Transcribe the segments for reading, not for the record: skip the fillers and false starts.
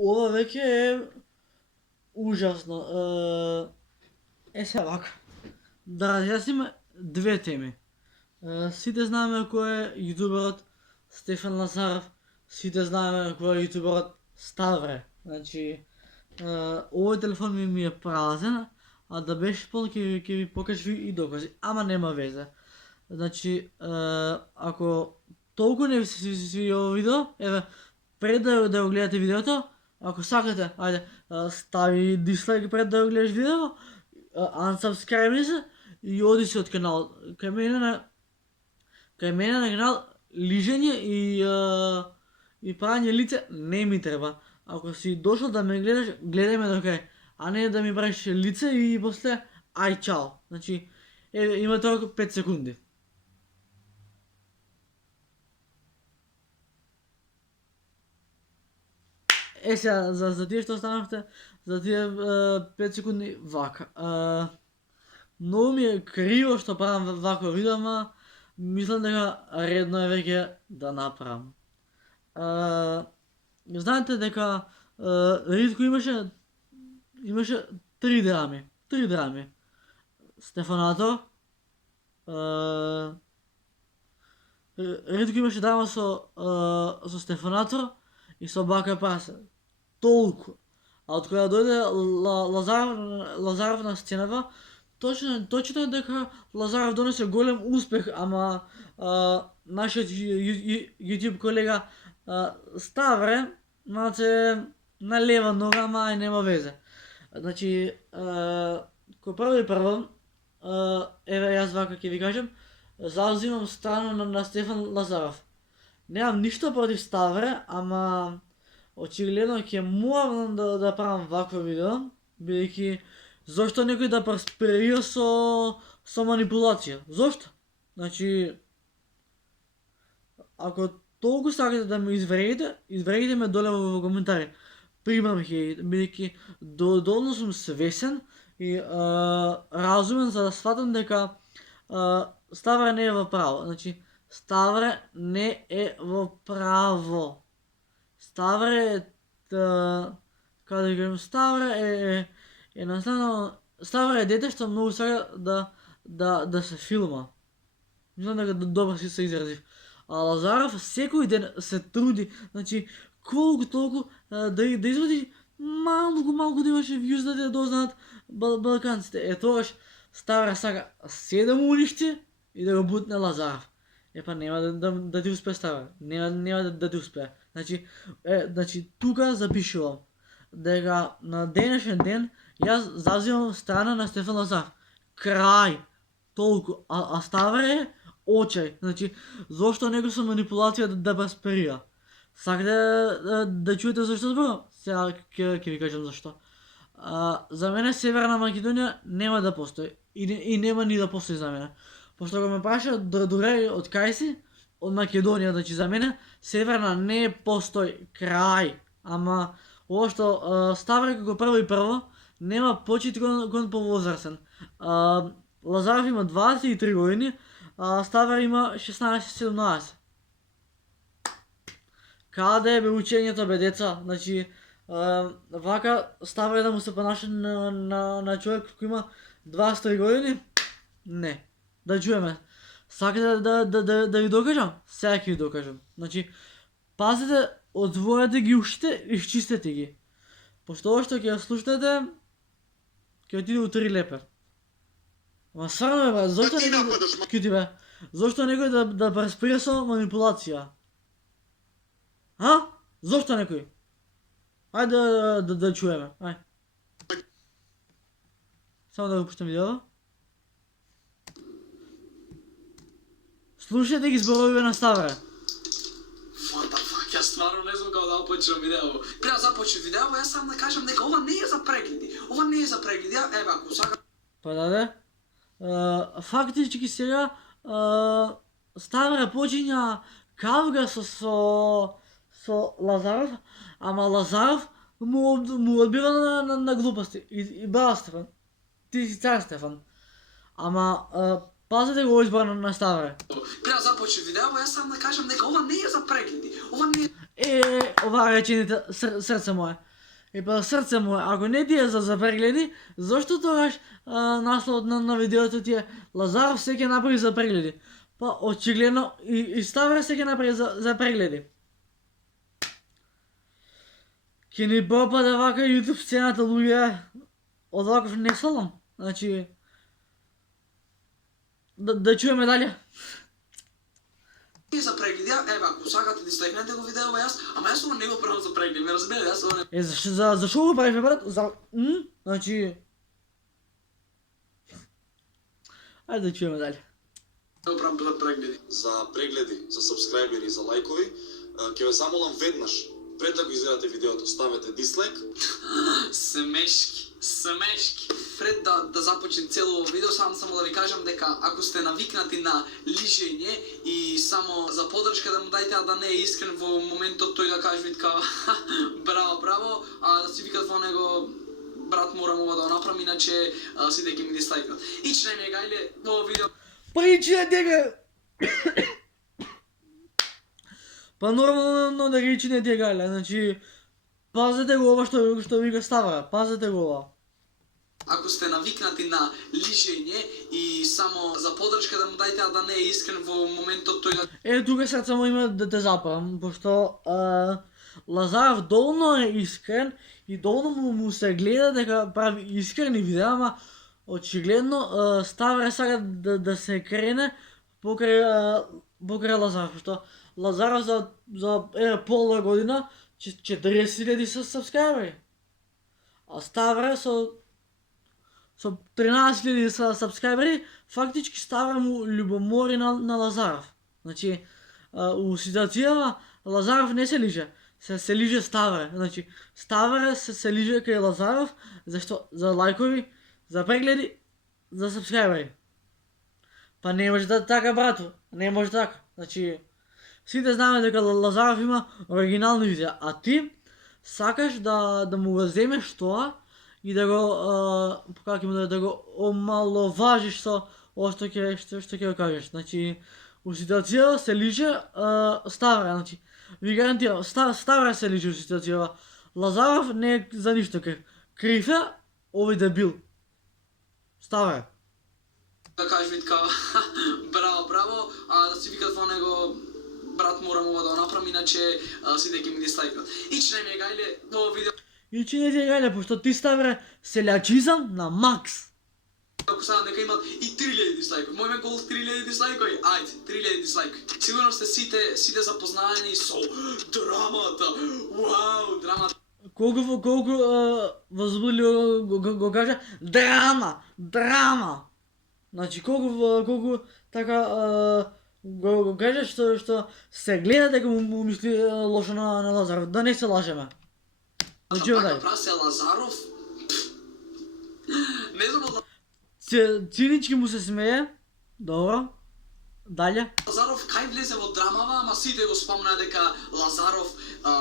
ова веќе е ужасно. Сега вака. Да разјасниме две теми. Сите знаеме кој е јутуберот Стефан Лазаров, сите знаеме кој е јутуберот Ставре. Значи, овој телефон ми е празен, а да беше пол ќе ви покажи и докази, ама нема везе. Значи, ако толку не ви се сви ово видео, еве, пред да го гледате видеото, ако сакате, ајде, стави дислайк пред да го гледаш видео, unsubscribe се и оди се од канал. Кај мене на канал лижење и прање лице не ми треба. Ако си дошол да ме гледаш, гледај ме до крај, а не да ми правиш лице и после ај чао. Значи, имате око 5 секунди. Сега, за тие што останавте, за тие 5 секунди вака. Многу ми е криво што правам вакво видео, ама мислам дека редно е веќе да направам. Знаете дека Ритко имаше три драми. Стефанато, Ритко имаше драма со Стефанато и со Бака Прасе. Толку. А од кога дојде Лазаров на сцената, точно е дека Лазаров донесе голем успех, ама нашиот YouTube колега Ставре малце на лева нога, ама нема везе. Значи, кој прво, еве јас вака ќе ви кажам, заузимам страна на Стефан Лазаров. Немам ништо против Ставре, ама очигледно ќе морам да правам вакво видео, бидејќи зошто некој да просперира со манипулација? Зошто? Значи, ако толку сакате да ме извредите ме доле во коментари. Примам хејт, бидејќи доволно сум свесен и разумен за да сватам дека Ставре не е во право. Значи, Ставре не е во право. Ставре е, како да кажем, Ставре е едноставно, Ставре е дете што многу сака да се филма. Мислам дека добро си се изразив. А Лазаров секој ден се труди, значи, колку толку да извади малку да имаше вјуз да те дознаат балканците. Тогаш Ставре сака се да му уништи и да го бутне Лазаров. Епа нема да ти успее Ставре. Нема да ти успее. Значи тука запишувам дека на денешен ден јас зазивам страна на Стефан Лазаров. Крај. Толку. А Ставре е очај. Значи, зошто него со манипулација да просперира? Сакате да чуете зашто зборам? Сега ќе ви кажам зашто. За мене Северна Македонија нема да постои и нема ни да постои за мене. Пошто го ме праша дурари од кај си, од Македонија, значи за мене Северна не постои, крај. Ама ова што Ставре како прво нема почит кон повозрасен. Лазаров има 23 години, а Ставре има 16-17. Каде е бе учењето, бе деца? Значи, вака Ставре да му се понаша на човек кој има 23 години? Не. Да чуеме. Сакате да ви докажам? Сега ќе ви докажам. Значи, пазите, одвоете ги ушите и изчистете ги. Пошто ова што ќе слушате, ќе отиде у 3 лепе. Ма сварно бе, зошто некој да пресперира со манипулација? Зошто некој? Ајде да чуеме, ај. Само да го пуштам видео. Слушајте ги зборовите на Ставре. What the fuck, јас стварно не знам како да почнам видео. Пред да започне видео, јас сам да кажам дека ова не е за прегледи. Ова не е за прегледи. Еве, ако сака... Па даде. Фактички сега Ставре почиња кавга со Лазаров, ама Лазаров му одбива на глупости. И браво Стефан. Ти си цар Стефан. Ама пазете го избор на Ставре. Пред да започне видео, јас сам да кажам дека ова не е за прегледи. Ова не е... Ова речените, срце мое. Па срце мое, ако не ти е за прегледи, зошто тогаш насловот на видеото ти е Лазаров се ќе направи за прегледи? Па очигледно и Ставра се ќе направи за прегледи. Ќе ни пропаде вака YouTube сцената, луѓе, од ваков несолом. Значи, да чуеме дале. За прегледи, еве, ако сакате да стегнете го видео јас, ама јас ова не го правам за прегледи, ме разберете, јас ова не... Зашо го правиш, брат? Значи... Ајде да чуеме дале. го правам за прегледи. За прегледи, за сабскрајбери и за лајкови, ќе ве замолам веднаш, пред да го изгледате видеото, ставете дислайк. Смешки. Пред да започне цело видео, само да ви кажам дека ако сте навикнати на лижење и само за подршка да му дајте, а да не е искрен во моментот тој да каже витка браво, а да си викат во него брат морам ова да го направам, иначе сите ќе ми дислайкнат. Ич не ми е гајле во видео. Па ичи на тега! Па нормално да ги ичи на тега, гајле, значи... Пазете го ова што ви го става, пазете го ова. Ако сте навикнати на лижење и само за подршка да му дајте, а да не е искрен во моментот тој да... Тука sad само има да те запрам, пошто Лазаров доволно е искрен и доволно му се гледа дека прави искрени видеа, ама очигледно Ставре сака да се крене покрај Лазаров, пошто Лазаров за пола година 40.000 са сабскрайбери. А Ставре со 13.000 са сабскрайбери, фактички Ставре му љубомори на Лазаров. Значи, у ситуацијава Лазаров не се лиже, се лиже Ставре. Значи, Ставре се лиже кај Лазаров, зашто за лајкови, за прегледи, за сабскрайбери. Па не може така, брато, не може така. Значи, сите знаеме дека Лазаров има оригинални видеа, а ти сакаш да му го земеш тоа и да го да го омаловажиш со ова што ќе го кажеш. Значи, у ситуација се лиже Ставре, значи, ви гарантирам, Ставре се лиже у ситуација. Лазаров не е за ништо крив. Крив е овој дебил. Ставре. Да каже витка браво, а да си викат во него брат морам ова да го направам, иначе сите ќе ми дислайкнат. Ич не ми е гајле во видео. Ичи не ти е гајле, пошто ти Ставре селјачизам на макс. Ако садам дека имат и 3000 дислайкови. Мој ме гол 3000 дислайкови. Ајде, 3000 дислайкови. Сигурно сте сите запознаени со драмата. Вау, драмата. Колку возбудливо го кажа драма. Значи колку така го кажа што се гледа дека му мисли лошо на Лазаров. Да не се лажеме. Значи одај. Прасе Лазаров. Не знам од Цинички му се смее. Добро. Дале. Лазаров кај влезе во драмава, ама сите го спомнаа дека Лазаров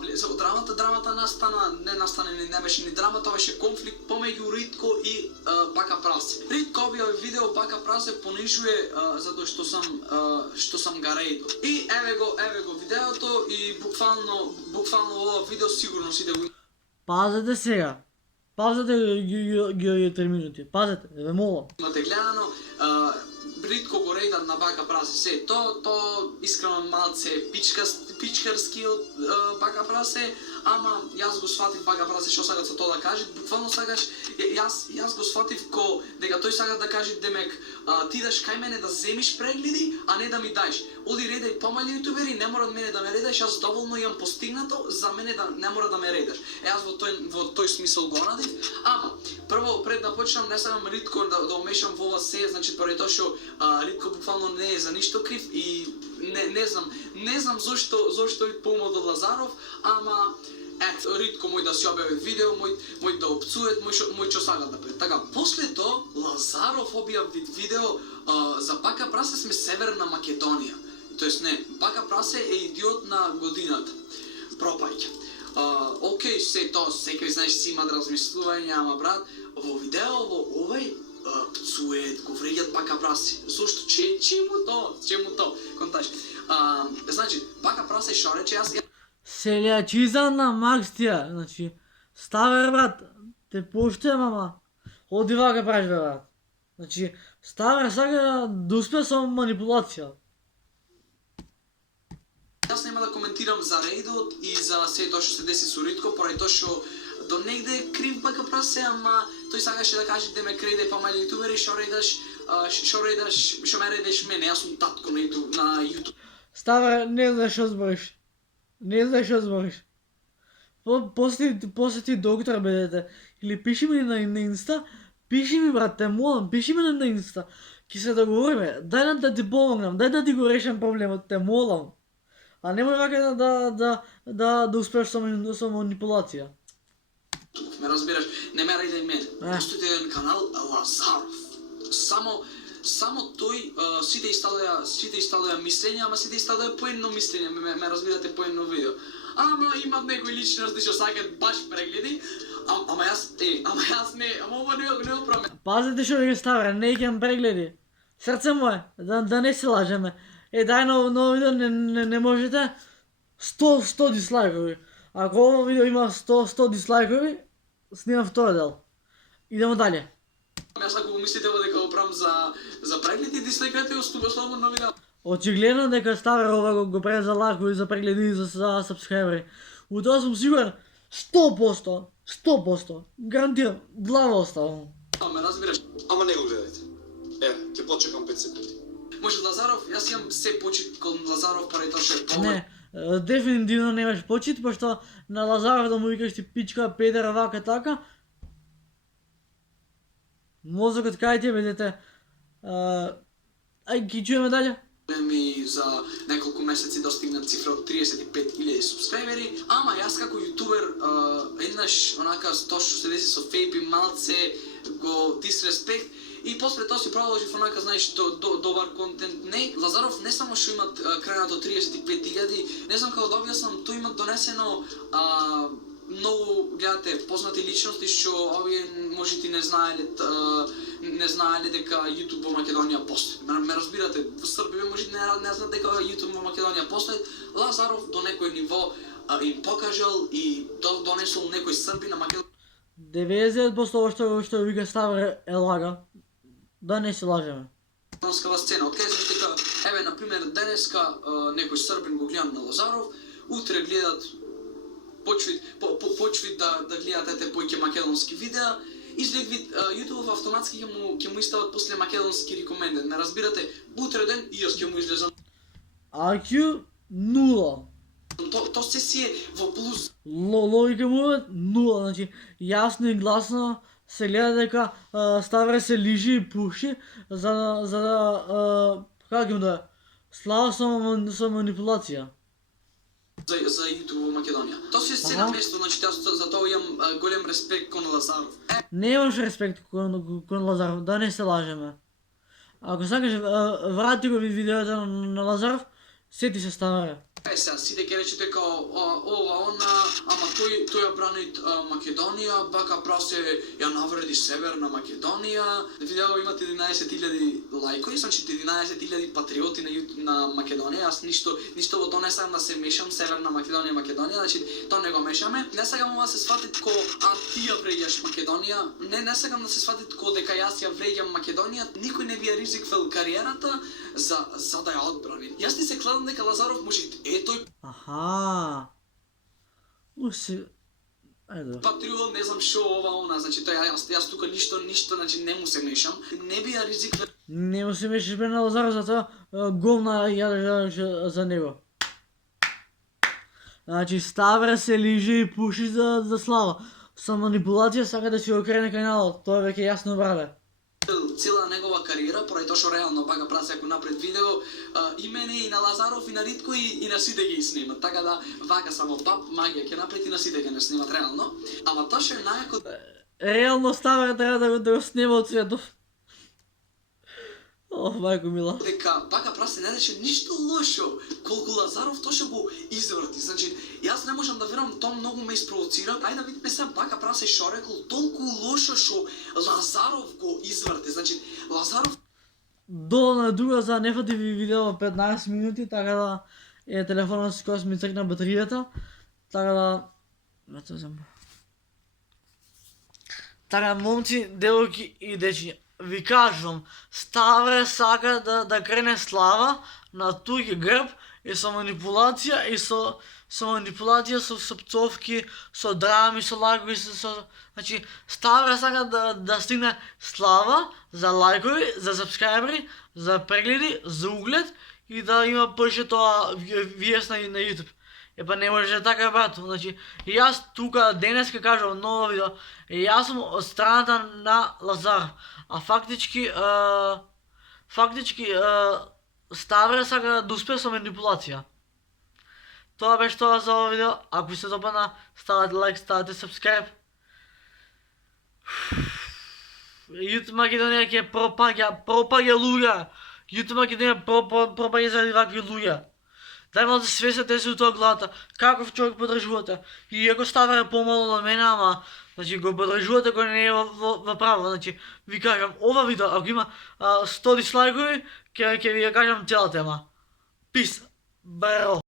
влезе во драмата. Драмата не беше ни драма, тоа беше конфликт помеѓу Ритко и Бака Прасе. Ритко објави видео Бака Прасе понижуе затоа што сам га рейдо. И еве го видеото и буквално ова видео сигурно сите го... Пазете сега. Пазете ги терминути. Пазете, ве молам. Имате гледано, Ритко го рейдат на Бака Прасе се. То искрено малце пичкарски од Бака Прасе, ама јас го сватив Бака Прасе што сакат со тоа да кажи. Буквално сакаш, јас го сватив дека тој сака да каже демек ти даш кај мене да земиш прегледи, а не да ми даеш. Оди редај помали јутубери, не мора од мене да ме редаш, јас доволно имам постигнато за мене да не мора да ме редаш. Јас во тој смисол го надив, ама прво пред да почнам не сакам Ритко да умешам во ова се, значи поради тоа што Ритко буквално не е за ништо крив и не знам зошто и помод од Лазаров, ама Ритко мој да си објави видео, мој да опцует, мој што сакат да прави. Така, после тоа Лазаров објави видео за Бака Прасе сме Северна Македонија. Тоест не, Бака Прасе е идиот на годината. Пропаѓа. Океј, се тоа, секој знаеш си има размислување, ама брат, во видео овој пцует, го вреѓат Бака Прасе. Зошто? Чему то? Конташ. Значи, Бака Прасе што рече, јас Селјачизам на макс тија. Значи, Ставер, брат, те пуштам, ама. Оди вака правиш, бе, брат. Значи, Ставер сака да успе со манипулација. Јас нема да коментирам за рейдот и за се тоа што се деси со Ритко, поради тоа што до негде е крив бака прасе, ама тој сакаше да каже де ме креде па мајле јутубери, што ме редеш мене, јас сум татко на YouTube. Ставер, не знаеш што збориш. Не знаеш што збориш. После ти доктор бе, или пиши ми на Инста, пиши ми, брат, те молам, пиши ми на Инста. Ки се договориме, дај да ти помогнам, дај да ти го решам проблемот, те молам. А немој вака да успеш со манипулација. Ме разбираш, не ме рајде мене. Постои еден канал Лазаров. Само тој сите исталија мислења, ама сите исталија по едно мислење, ме разбирате, по едно видео. Ама имат некои личности што сакаат баш прегледи, ама јас не, ова не оправа. Пазите што ви ставя, не икам прегледи. Срце мое, да не се лажеме. Дај ново видео не можете 100 дислайкови. Ако ово видео има 100 дислайкови, снимам втори дел. Идемо дале. Јас ако мислите дека го правам за прегледи, дислайкате го слободно видео. Очигледно дека Ставер ова го прави за лайкови, за прегледи и за сабскрайбери. У тоа сум сигурен 100%, гарантирам, глава оставам. Ме разбираш. Ама не го гледајте. Ќе почекам 5 секунди. Може Лазаров, јас имам се почит кон Лазаров пари тоа што е повод. Не, дефинитивно немаш почит, пошто на Лазаров да му викаш ти пичка, педер, вака, така. Мозокот кај ти бе, дете. Ај, ги чуеме дале? Ми за неколку месеци достигнат цифра од 35.000 субскрайбери, ама јас како јутубер еднаш онака тоа што се деси со фейп и малце го дисреспект и после тоа си продолжив онака, знаеш, добар контент. Не, Лазаров не само што имат крајнато 35.000, не знам како добија сам, тој имат донесено многу, гледате, познати личности што овие можете не знаеле дека YouTube во Македонија постои. Ме разбирате, во Србија можете не знаат дека YouTube во Македонија постои. Лазаров до некој ниво им покажал и донесол некој Срби на Македонија. 90% што вика Ставер е лага. Да не се лажеме. Македонскава сцена. Откажеш дека, еве, например, денеска некој Србин го гледа на Лазаров, утре гледат почвит да гледат ете поќе македонски видеа, излег вид YouTube автоматски ќе му истават после македонски рекоменден. Ме разбирате, утре ден и јас ќе му излезам. IQ 0. То се си е во плюс. Логика му е 0, значи јасно и гласно се гледа дека Ставер се лижи и пуши за да како им да слава со манипулација. За YouTube во Македонија. Тоа се сцена место, значи јас за тоа имам голем респект кон Лазаров. Немаш респект кон Лазаров, да не се лажеме. Ако сакаш, врати го видеото на Лазаров, сети се Ставер. Сега, сите ќе речете као ова, она, ама тој ја брани Македонија, бака прасе ја навреди Северна Македонија. Видео имате 11.000 лајкови, значи 11.000 патриоти на Македонија. Јас ништо во тоа не сакам да се мешам, Северна Македонија, значи тоа не го мешаме. Не сакам ова се сватит ко ти ја вреѓаш Македонија. Не сакам да се сватит ко дека јас ја вреѓам Македонија. Никој не би ја ризиквал кариерата за да ја одбрани. Јас не се кладам дека Лазаров може тој патриот, не знам шо ова, она, значи тоа јас тука ништо, значи не му се мешам. Не би ја ризиквал. Не му се мешаш бе на Лазаров, затоа говна јадеш за него. Значи Ставер се лижи и пуши за слава. Со манипулација сака да си окрене каналот, тоа веќе јасно браве. Цела негова кариера, поради тоа што реално бага праси ако напред видео, и мене и на Лазаров и на Ритко и на сите ги снимат. Така да вака само пап магија ќе напред и на сите ќе не снимат реално. Ама тоа што е најако реално Ставер треба да го снима од светов. О, мајко мила. Дека бака праси не рече ништо лошо, колку Лазаров тоа што го изврти. Значи, јас не можам да верувам, тоа многу ме испровоцира. Ајде да видиме сега бака праси што рекол толку лошо што Лазаров го изврти. Значи, Лазаров Долу на друга за не фати видео 15 минути, така да телефонот скоро ми цркна батеријата. Така да Така, момци, девојки и дечиња, ви кажувам, Ставре сака да крене слава на туѓ грб и со манипулација и со манипулација, со пцовки, со драми, со лајкови, значи Ставре сака да стигне слава за лајкови, за сабскрајбери, за прегледи, за углед и да има повеќе тоа виес на YouTube. Епа не може така, брато. Значи, и јас тука денеска кажувам ново видео, и јас сум од страната на Лазар. А фактички Ставре сака да успее со манипулација. Тоа беше тоа за ово видео. Ако ви се допадна, ставете лайк, ставете subscribe. YouTube Македонија ќе пропаѓа луѓе. YouTube Македонија пропаѓа заради вакви луѓе. Дај малку да свесете се у тоа главата, каков човек подржувате. И ако Ставре помало на мене, ама значи го подржувате кој не е во право. Значи ви кажам, ова видео ако има 100 дислайкови, ќе ви ја кажам цела тема. Пис, бро.